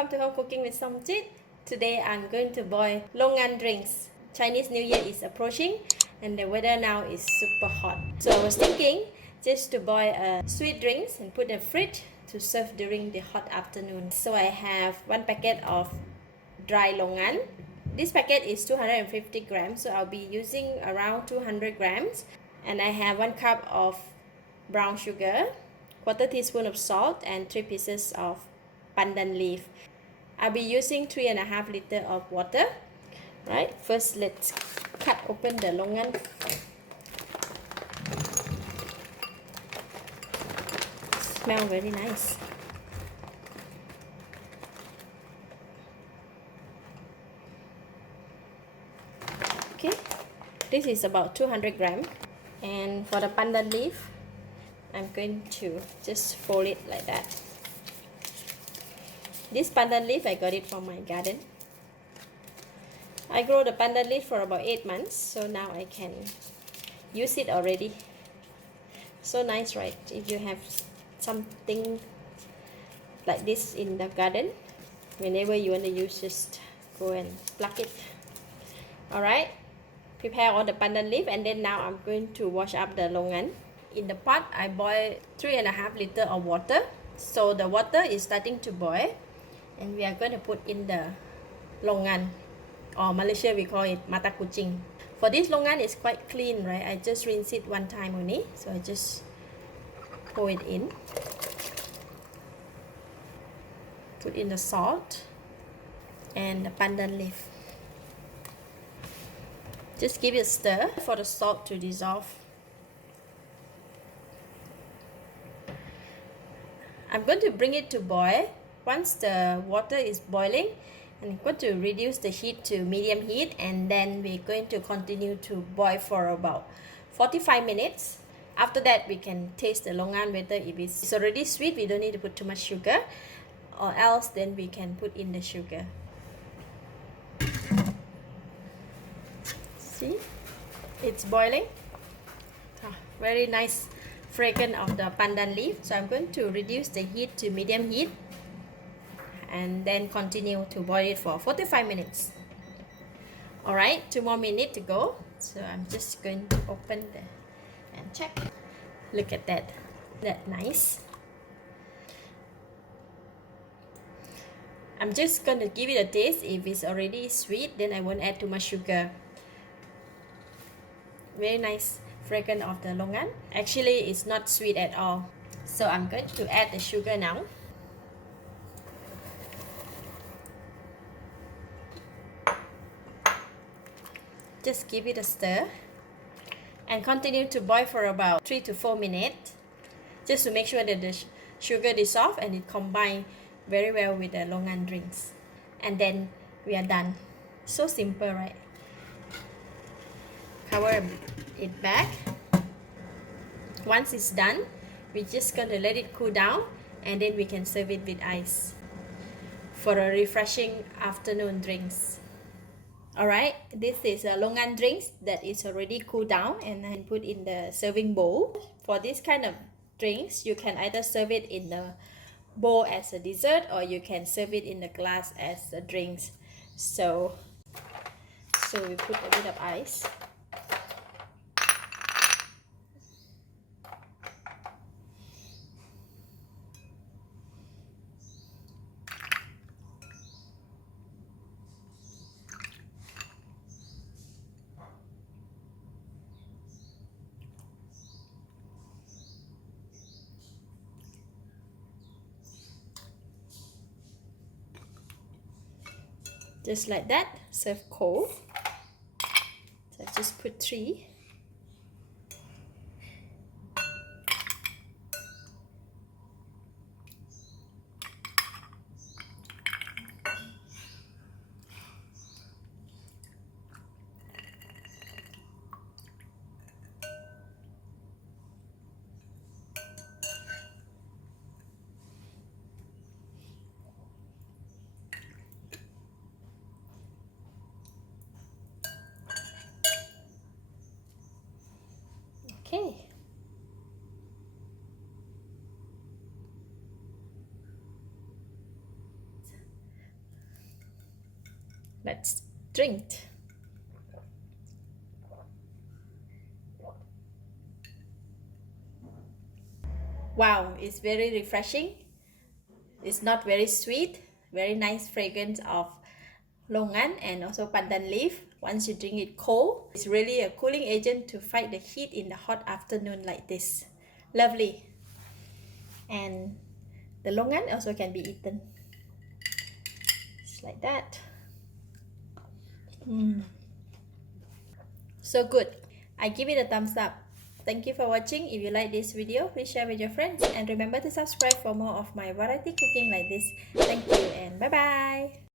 welcome to Home Cooking with Somjit. Today I'm going to boil Longan drinks. Chinese New Year is approaching and the weather now is super hot. So I was thinking just to boil sweet drinks and put in the fridge to serve during the hot afternoon. So I have one packet of dry Longan. This packet is 250 grams, so I'll be using around 200 grams. And I have 1 cup of brown sugar, 1/4 teaspoon of salt, and 3 pieces of pandan leaf. I'll be using 3.5 liters of water. Right, first let's cut open the Longan. Smell very nice. Okay, this is about 200 grams. And for the pandan leaf, I'm going to just fold it like that. This pandan leaf, I got it from my garden. I grow the pandan leaf for about 8 months, so now I can use it already. So nice, right? If you have something like this in the garden, whenever you want to use, just go and pluck it. Alright, prepare all the pandan leaf, and then now I'm going to wash up the Longan. In the pot, I boil 3.5 liters of water. So the water is starting to boil, and we are going to put in the Longan, or Malaysia we call it Airmatakucing. For this Longan, it's quite clean, right? I just rinse it one time only, so I just pour it in. Put in the salt and the pandan leaf. Just give it a stir for the salt to dissolve. I'm going to bring it to boil. Once the water is boiling, I'm going to reduce the heat to medium heat, and then we're going to continue to boil for about 45 minutes. After that, we can taste the Longan whether if it's already sweet, we don't need to put too much sugar, or else then we can put in the sugar. See, it's boiling. Very nice fragrance of the pandan leaf. So I'm going to reduce the heat to medium heat and then continue to boil it for 45 minutes. Alright, 2 more minutes to go. So I'm just going to open and check. Look at that. That's nice. I'm just going to give it a taste. If it's already sweet, then I won't add too much sugar. Very nice fragrance of the Longan. Actually, it's not sweet at all. So I'm going to add the sugar now. Just give it a stir and continue to boil for about 3 to 4 minutes, just to make sure that the sugar dissolves and it combines very well with the Longan drinks. And then we are done. So simple, right? Cover it back. Once it's done, we're just going to let it cool down, and then we can serve it with ice for a refreshing afternoon drinks. Alright, this is a Longan drinks that is already cooled down, and I put in the serving bowl. For this kind of drinks, you can either serve it in the bowl as a dessert, or you can serve it in the glass as a drinks. So we put a bit of ice. Just like that, serve cold. So I just put 3. Okay. Let's drink. Wow, it's very refreshing. It's not very sweet. Very nice fragrance of longan and also pandan leaf. Once you drink it cold, it's really a cooling agent to fight the heat in the hot afternoon like this. Lovely. And the longan also can be eaten. Just like that. So good. I give it a thumbs up. Thank you for watching. If you like this video, please share with your friends and remember to subscribe for more of my variety cooking like this. Thank you and bye bye.